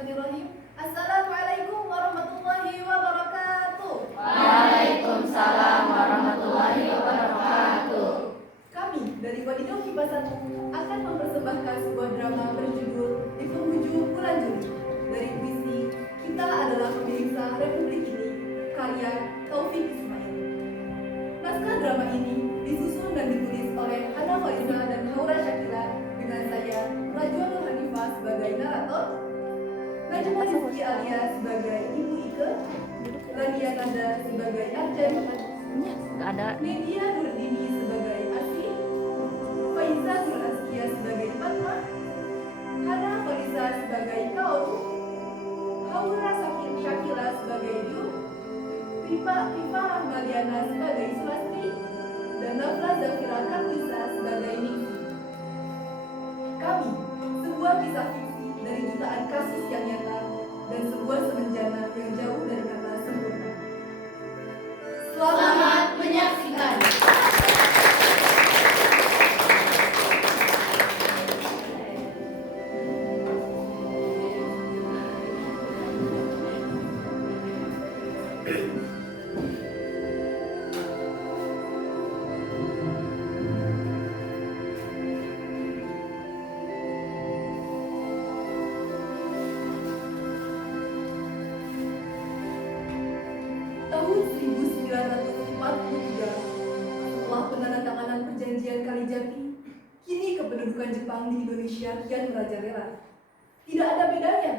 Bismillahirrahmanirrahim. Assalamualaikum warahmatullahi wabarakatuh. Waalaikumsalam warahmatullahi wabarakatuh. Kami dari Wadidau Kibasan akan mempersembahkan sebuah drama berjudul Di Penghujung Bulan Juli dari puisi Kita Adalah Pemirsa Republik Ini, karya Taufik Ismail. Naskah drama ini disusun dan ditulis oleh Hana Fariza dan Haura Syakila dengan saya, Najwa Nur Hanifah sebagai narator, Najwa Rizky Alia sebagai Ibu Ike, Rania Nanda sebagai Arjan, Media Nurdini sebagai Asri, Faiza Nur Askia sebagai Fatma, Hana Fariza sebagai Kaoru, Haura Syakila sebagai Yu, Rifa Rahmaliana sebagai Sulastri, dan Nafla Zafira Kartisa sebagai Niki. Kami, sebuah kisah fiksi dari jutaan kasus yang nyata dan sebuah semenjana yang jauh dari kata sempurna. Selamat menyaksikan. Tahun 1943, setelah penandatanganan perjanjian Kalijati, kini kependudukan Jepang di Indonesia kian merajalela. Tidak ada bedanya,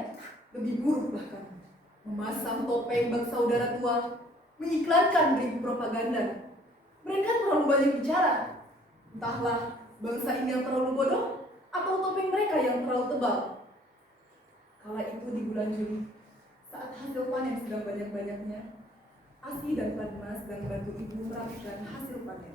lebih buruk bahkan. Memasang topeng bak saudara tua, mengiklankan beribu propaganda. Mereka terlalu banyak bicara. Entahlah, bangsa ini yang terlalu bodoh, atau topeng mereka yang terlalu tebal. Kala itu di bulan Juli, saat hasil panen sedang banyak-banyaknya, Asi dan Padma sedang bantu ibu merapikan hasil panen.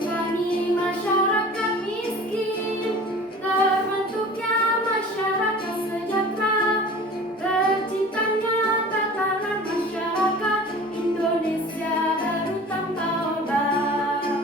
Berani masyarakat miskin, terbentuknya masyarakat sejahtera, terciptanya tatanan masyarakat Indonesia baru tanpa obat.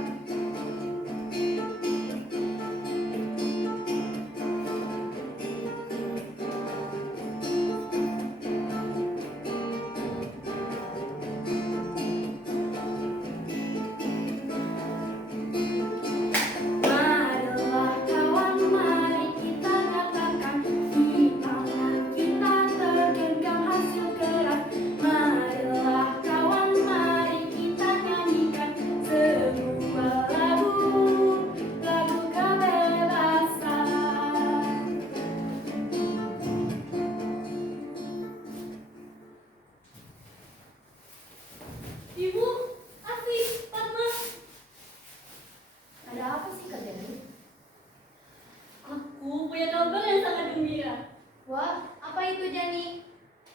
Marilah kawan, mari kita nyatakan di tangan kita tergenggam hasil keras. Marilah kawan, mari kita nyanyikan sebuah lagu kebebasan. Ibu, Asih, Fatma. Ada apa sih Kak Jani? Aku punya kabar yang sangat gembira. Wah, apa itu Jani?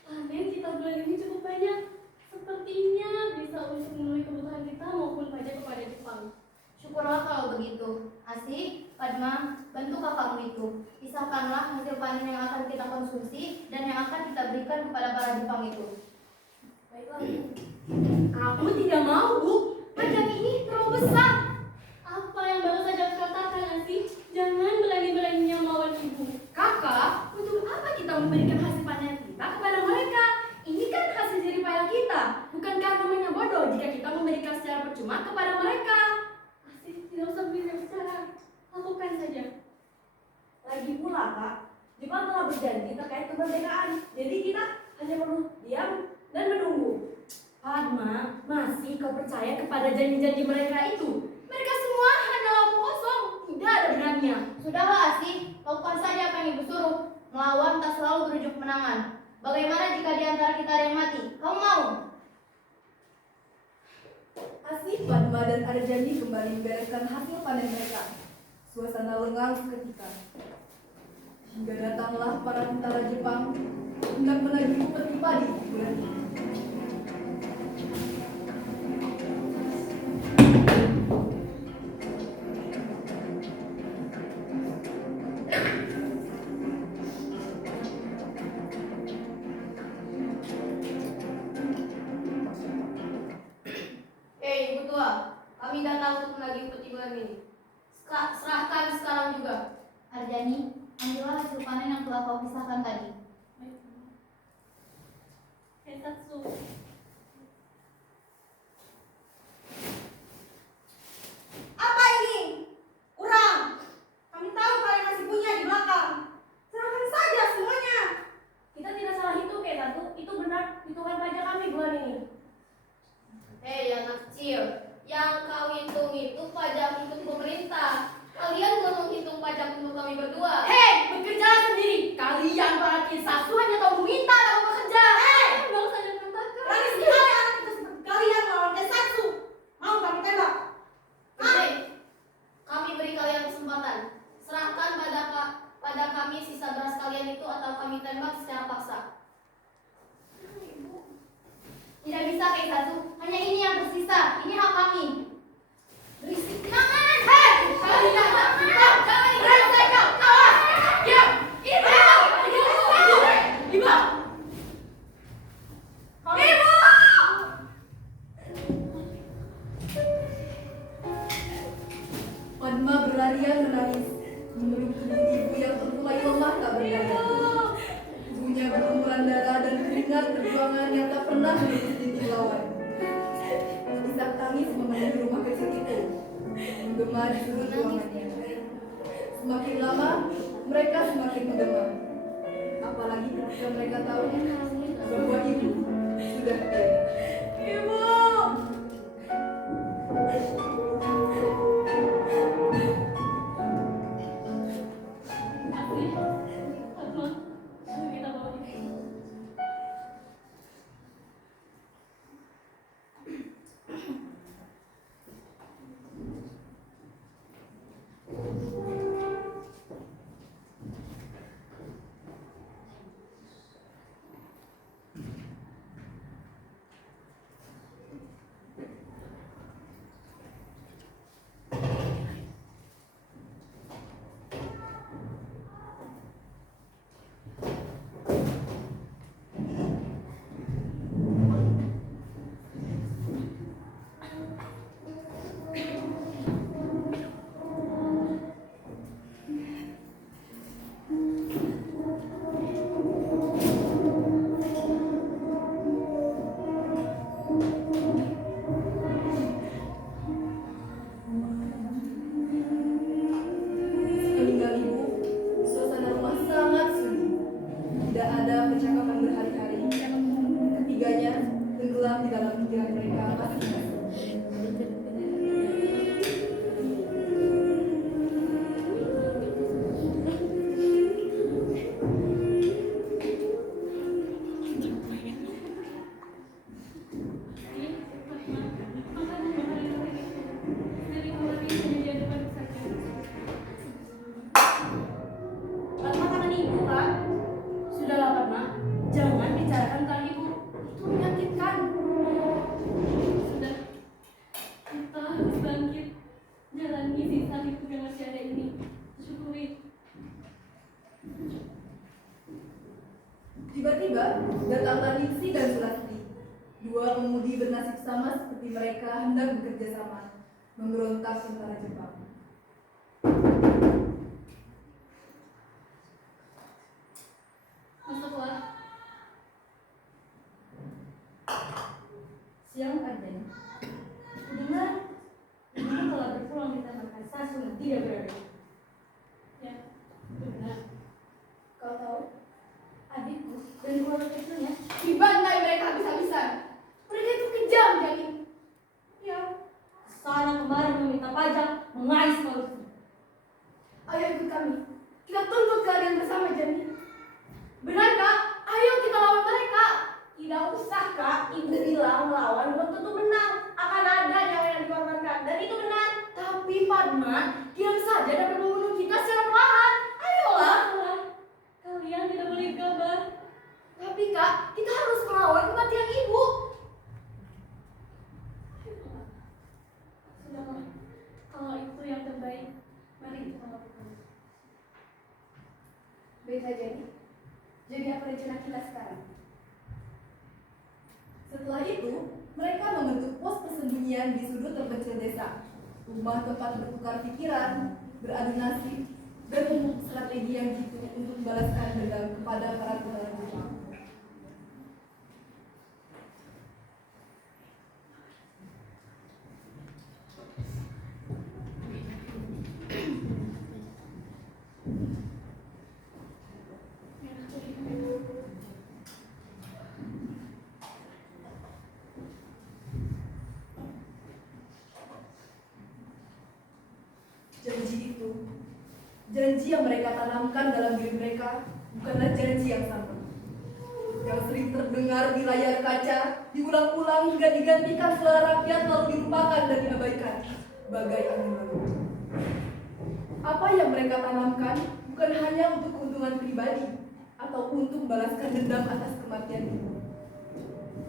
Panen kita bulan ini cukup banyak. Sepertinya bisa untuk memenuhi kebutuhan kita maupun pajak kepada Jepang. Syukurlah kalau begitu. Asih, Padma, bantu kakakmu itu. Pisahkanlah hasil panen yang akan kita konsumsi dan yang akan kita berikan kepada para Jepang itu. Baiklah, Bu. Aku tidak mau, Bu. Pajak ini terlalu besar. Apa yang baru saja aku katakan, Asih? Jangan berani-beraninya melawan Ibu. Kakak, untuk apa kita memberikan hasil panen kita kepada mereka? Ini kan hasil jerih payah kita. Bukankah namanya bodoh jika kita memberikan secara percuma kepada mereka? Asih, tidak usah bicara. Lakukan saja. Lagi pula Kak, Jepang telah berjanji terkait kemerdekaan. Jadi kita hanya perlu diam dan menunggu. Padma, masih kau percaya kepada janji-janji mereka itu? Mereka semua hanyalah omong kosong, tidak ada benarnya. Sudahlah Asih, lakukan saja apa yang ibu suruh. Melawan tak selalu berujung kemenangan. Bagaimana jika di antara kita ada yang mati? Kamu mau? Asih, Padma, dan Arjani kembali membereskan hasil panen mereka. Suasana lengang seketika. Hingga datanglah para tentara Jepang hendak menagih upeti padi di bulan ini. berdua, kami datang untuk menagih upeti bulan ini. Serahkan sekarang juga. Arjani, ambillah hasil panen yang telah kau pisahkan tadi. Hesatsu. Apa ini? Kurang. Kami tahu kalian masih punya di belakang. Serahkan saja semuanya. Kita tidak salah hitung kayak satu. Itu benar hitungan pajak kami bulan ini. Hei anak kecil, yang kau hitung itu pajak untuk pemerintah. Kalian belum menghitung pajak untuk kami berdua. Hei, bekerja sendiri. Kalian para Kinsatsu hanya tahu meminta dan bekerja. Baru saja mengatakan. Berani sekali anak itu seperti kalian melawan Kesatsu. Mau kami tembak? Hei, kami beri kalian kesempatan. Serahkan pada kami sisa beras kalian itu atau kami tembak secara paksa. Tidak bisa kayak satu, hanya ini yang tersisa. Ini hak kami. Berisik tangan. Hei, kalian jangan ikut saya. Awas, diam. Ibu. Padma berlarian menangis, memeluk tubuh ibu yang mulai lemah tak berdaya. Ibunya berlumuran darah dan keringat perjuangan yang tak pernah berhenti dilawan. Isak tangis memenuhi rumah kecil itu, menggema di sudut ruangannya. Semakin lama, mereka semakin menggema. Apalagi ketika mereka tahu bahwa ibu sudah tiada. Ibu! Asih, Fatma, ayo kita bawa dia. Meninggal ibu, suasana rumah sangat sunyi. Tidak ada percakapan berhari-hari. Ketiganya tenggelam di dalam pikiran mereka masing-masing. Fatma tangan ibu kan? Sudahlah Fatma, jangan bicarakan tentang ibu. Itu menyakitkan. Sudah, kita harus bangkit. Jalani sisa hidup yang masih ada ini. Syukuri. Tiba-tiba datanglah Nixi dan Sulasti. Dua pemudi bernasib sama seperti mereka hendak bekerja sama, memberontak tentara Jepang. Masuklah. Siang Arden. Kudengar ibu telah berpulang di taman Kesatsu dan tidak berada. Ya, benar. Kau tahu, adikku dan keluarga kecilnya Dibantai mereka habis-habisan. Mereka itu kejam, jadi. ya sana kemarin meminta pajak mengais korupsi. Ayo ikut kami. Kita tuntut kalian bersama, Jani. Benar, Kak? Ayo kita lawan mereka. Tidak usah kak, ibu bilang melawan belum tentu benar. Akan ada nyawa yang dikorbankan dan itu benar. Tapi Padma, diam saja dapat membunuh kita secara perlahan. Ayolah. Kalian tidak boleh gabar. Tapi Kak, kita harus melawan kematian ibu. Sudahlah, kalau itu yang terbaik, mari kita lakukan. Baiklah Jenny. Jadi apa rencana kita sekarang? Setelah itu, mereka membentuk pos persembunyian di sudut terpencil desa, rumah tempat bertukar pikiran, beradu nasib, dan memupuk strategi yang jitu untuk membalaskan dendam kepada para tentara Jepang. Janji itu, janji yang mereka tanamkan dalam diri mereka bukanlah janji yang sama. Yang sering terdengar di layar kaca, diulang-ulang hingga digantikan suara rakyat lalu dilupakan dan diabaikan, bagai angin lalu. Apa yang mereka tanamkan bukan hanya untuk keuntungan pribadi atau untuk membalaskan dendam atas kematian ibu,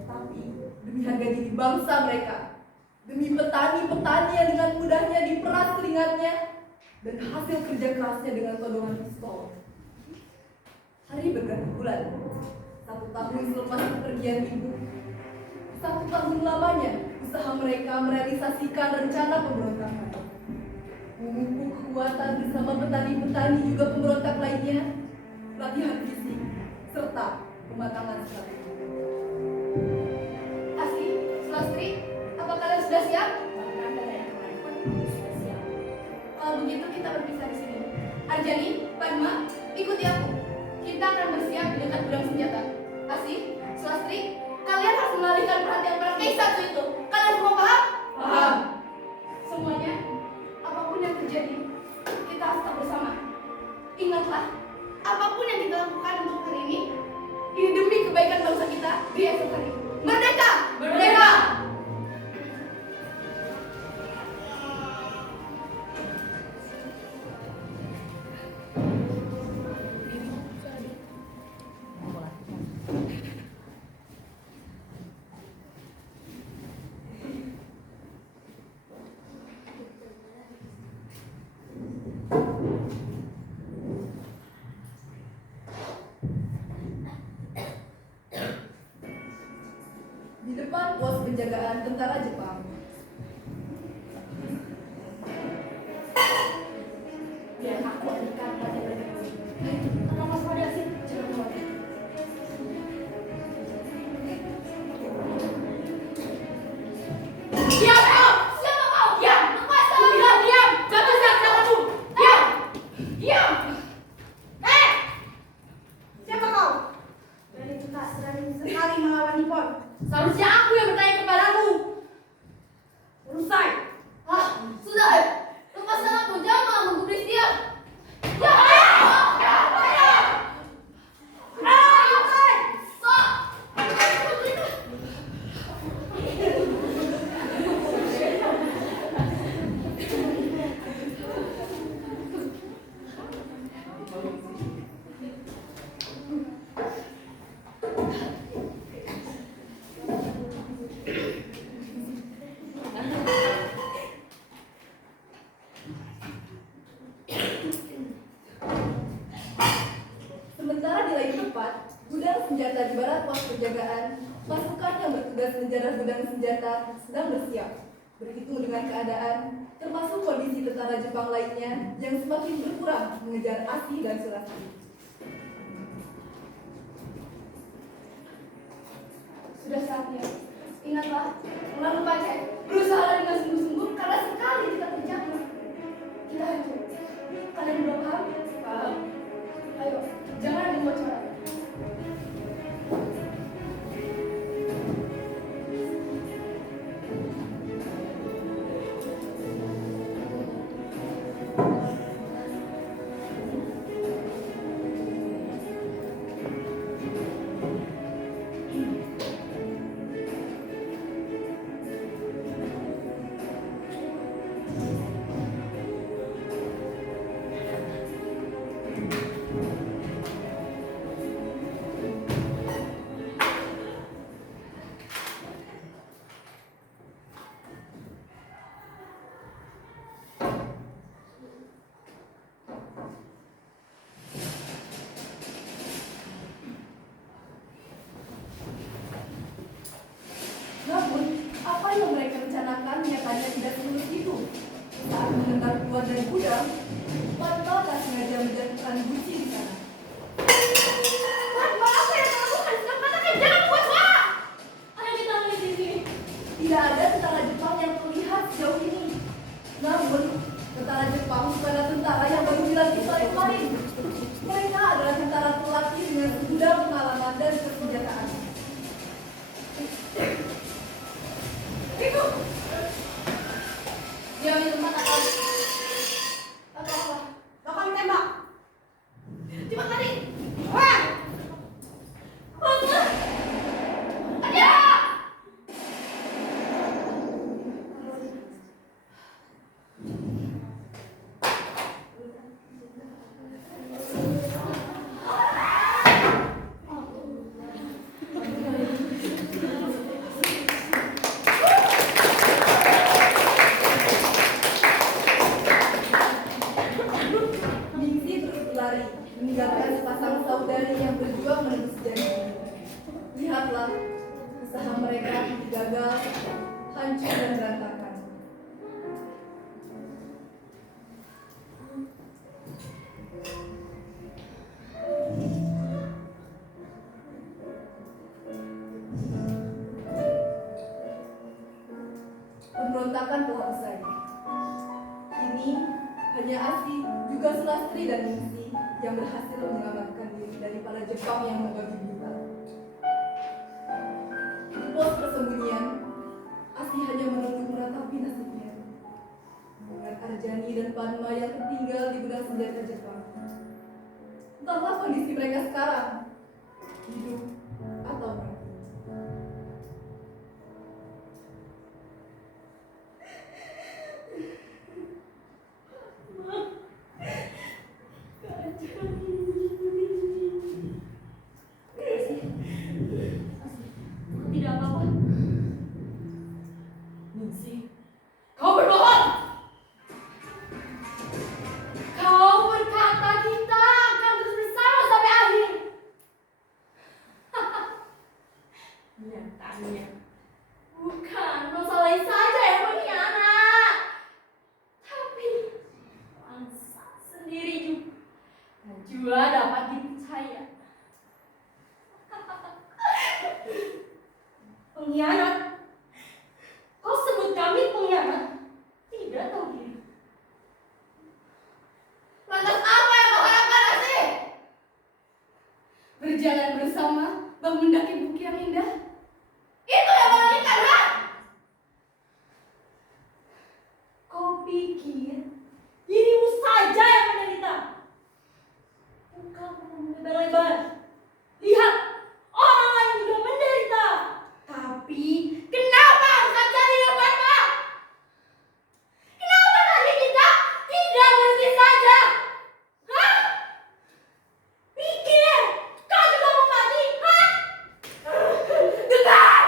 tapi demi harga diri bangsa mereka, demi petani-petani yang dengan mudahnya diperas keringatnya dan hasil kerja kerasnya dengan todongan pistol. Hari berganti bulan, 1 tahun selepas kepergian ibu, 1 tahun lamanya usaha mereka merealisasikan rencana pemberontakan. Mengumpul kekuatan bersama petani-petani juga pemberontak lainnya, latihan fisik, serta pematangan strategi. Asli, Sulastri, apa kalian sudah siap? Bahkan dari yang kemarin pun sudah siap. Kalau begitu kita berpisah di sini. Arjani, Padma, ikuti aku. Kita akan bersiap di dekat gudang senjata. Asli, Sulastri, kalian harus mengalihkan perhatian para Keisatsu itu. Kalian semua paham? Paham. Semuanya, apapun yang terjadi, kita harus tetap bersama. Ingatlah, apapun yang kita lakukan untuk hari ini demi kebaikan bangsa kita di esok hari. Merdeka! Merdeka! Di depan pos penjagaan tentara Jepang, Biar aku alihkan perhatian mereka dulu. Tenang Mas Pada sih, jangan khawatir. Diam kau! Siapa kau? Diam! Lepas tangan! Bilang diam! Jangan besar tanganmu! Diam! Diam! Siapa kau? Berani sekali melawan Nippon. Seharusnya aku yang bertanya kepadamu. Selesai. Ah, sudah! Lepas tanganku, jangan malah menggubris dia! Ya! sementara di lain tempat, gudang senjata di barat pos penjagaan, pasukan yang bertugas menjaga gudang senjata sedang bersiap, berhitung dengan keadaan, termasuk kondisi tentara Jepang lainnya yang semakin berkurang mengejar Asi dan Sulastri. Sudah saatnya. Ingatlah, melalu Pacek, berusaha dengan sungguh-sungguh karena sekali kita terjatuh, kita hancur. Kalian belum paham? Paham. Ayo, jangan ada bocoran. Namun, apa yang mereka rencanakan seakan-akan nyatanya tidak semulus itu. Saat mendengar keluar dari gudang, Wanto tak sengaja menjatuhkan guci di sana. Apa yang kamu lakukan? Katakan jangan buat Pak. Ayo kita mulai di sini. Tidak ada tentara Jepang yang terlihat sejauh ini. Namun, tentara Jepang bukanlah tentara yang baru dilatih oleh kemarin. Mereka adalah tentara terlatih dengan segudang pengalaman dan persenjataan. Ibu. Diam di tempat atau apa? Bakal tembak. Cepat lari. Wah. Mama. Ada. Ningsih terus berlari, meninggalkan sepasang saudari yang berjuang menembus janji. Lihatlah, usaha mereka gagal, hancur dan berantakan. Pemberontakan telah usai. Kini hanya Asi, juga Sulastri dan Ningsih yang berhasil menyelamatkan diri dari para Jepang yang membabi buta. Di pos persembunyian, Asi hanya menunduk meratapi nasibnya. Melihat Arjani dan Padma yang tertinggal di gudang senjata Jepang. Entahlah kondisi mereka sekarang, hidup atau mati. Tidak apa-apa. Ningsih, kau berbohong. Kau berkata kita akan terus bersama sampai akhir. Nyatanya bukan masalah saja yang mengkhianat, tapi bangsa sendiri juga dapat dipercaya. Pengkhianat? Kau sebut kami pengkhianat? Tidak tahu diri. Lantas apa yang kau harapkan, Asih? Berjalan bersama, mendaki bukit yang indah? Itu yang kau inginkan, kan? Kau pikir dirimu saja yang menderita? Bukan lebar-lebar. Lihat, orang lain juga menderita. Tapi kenapa harus cari depan, Pak? Kenapa tadi kita tidak berhenti saja? Hah? Pikir, kau juga mau mati, hah? Dengar!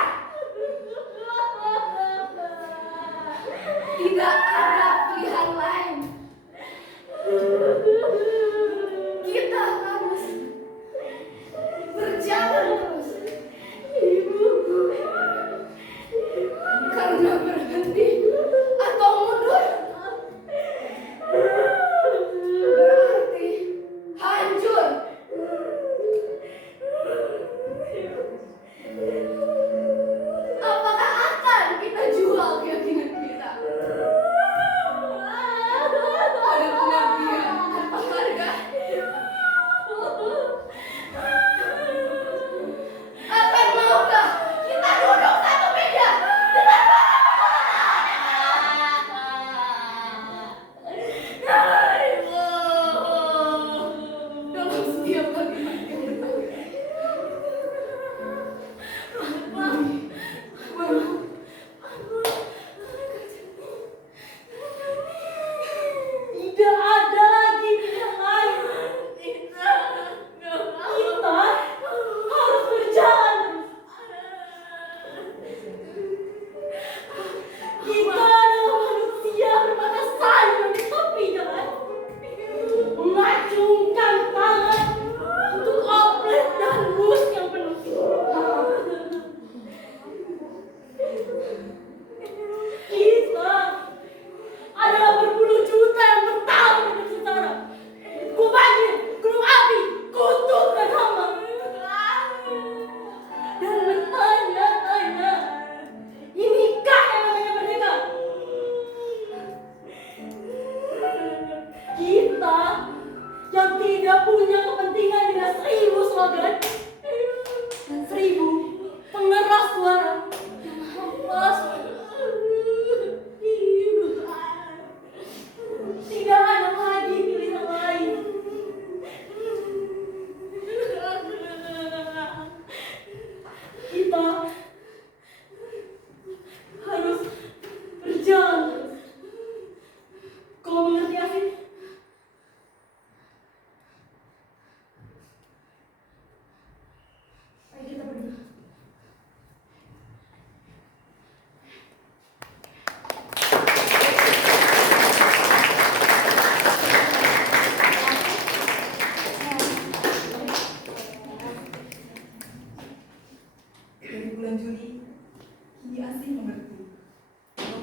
Tidak ada pilihan lain. Kita harus berjalan terus. Karena berhenti atau mundur berarti hancur. Apakah akan kita jual keyakinan kita? Ada pengabdian tanpa harga. Akan maukah kita duduk satu meja dengan para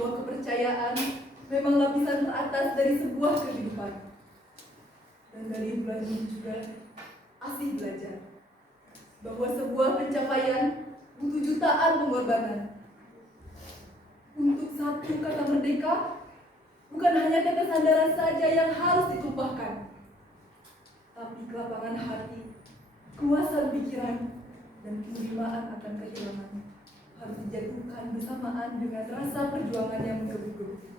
bahwa kepercayaan memang lapisan teratas dari sebuah kehidupan. Dan dari bulan ini juga asik belajar bahwa sebuah pencapaian butuh jutaan pengorbanan. Untuk satu kata merdeka, bukan hanya kesadaran saja yang harus ditumpahkan, tapi kelapangan hati, kuasa pikiran, dan penerimaan akan kehilangan harus dijatuhkan bersamaan dengan rasa perjuangan yang menggebu-gebu.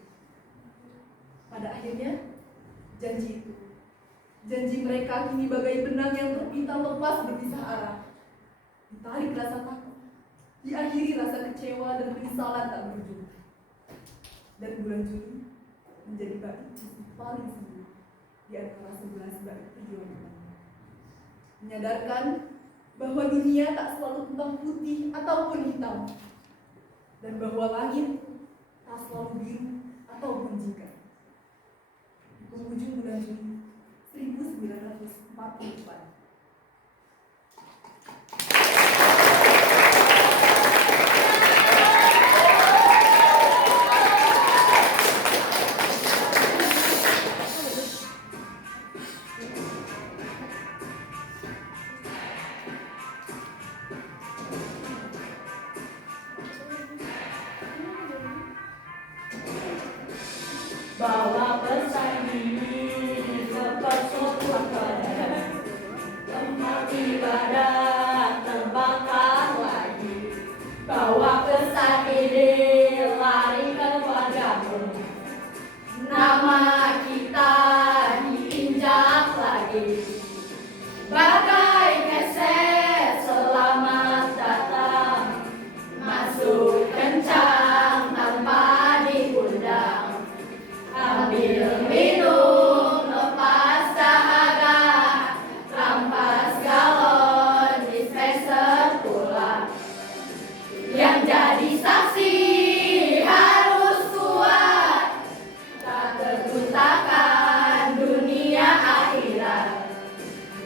Pada akhirnya, janji mereka kini bagai benang yang terpintal lepas berpisah arah. Ditarik rasa takut, diakhiri rasa kecewa dan penyesalan tak berujung. Dan bulan Juni menjadi bait paling sempurna di antara 11 bait perjuangan. Menyadarkan bahwa dunia tak selalu tentang putih ataupun hitam, dan bahwa langit tak selalu biru ataupun jingga. Di penghujung bulan Juni 1944. Bawa pesan ini ke persoalan tempat ibadah terbakar lagi. Bawa pesan ini lari ke wajahmu. Nama kita diinjak lagi. Bagai keset selamat datang. Masuk kencang tanpa diundang. Ambil minum, lepas dahaga, rampas galon, dispenser pula. Yang jadi saksi harus kuat, tak terbutakan dunia akhirat.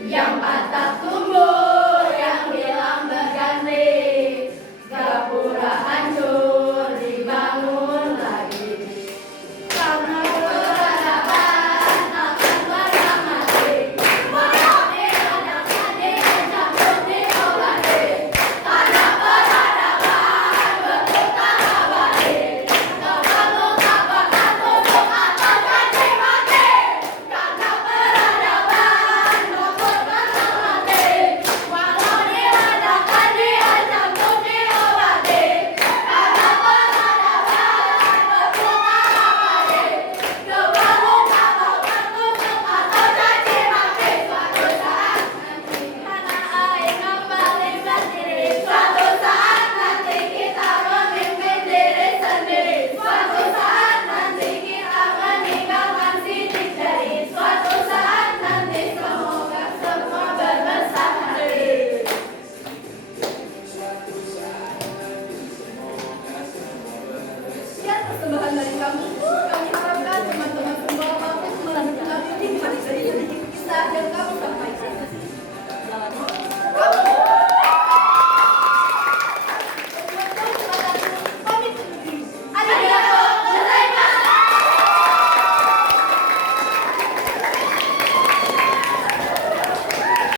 Yang patah tumbuh, yang hilang berganti, gapura hancur, dibangun lagi. Karena peradaban akan pernah mati, walau diadakan dicampur diobati. Karena peradaban berputar abadi, kau perlu kabarkan untuk atau ganti mati. Karena peradaban berputar abadi, walau diadakan dicampur diobati. Karena peradaban berputar abadi, kau perlu kabarkan untuk atau ganti mati. Suatu saat nanti tanah air kembali berdiri. Suatu saat nanti kita memimpin diri sendiri. Suatu saat nanti kita meninggalkan sidik jari. Suatu saat nanti semoga semua berbesar hati. Sekian persembahan dari kami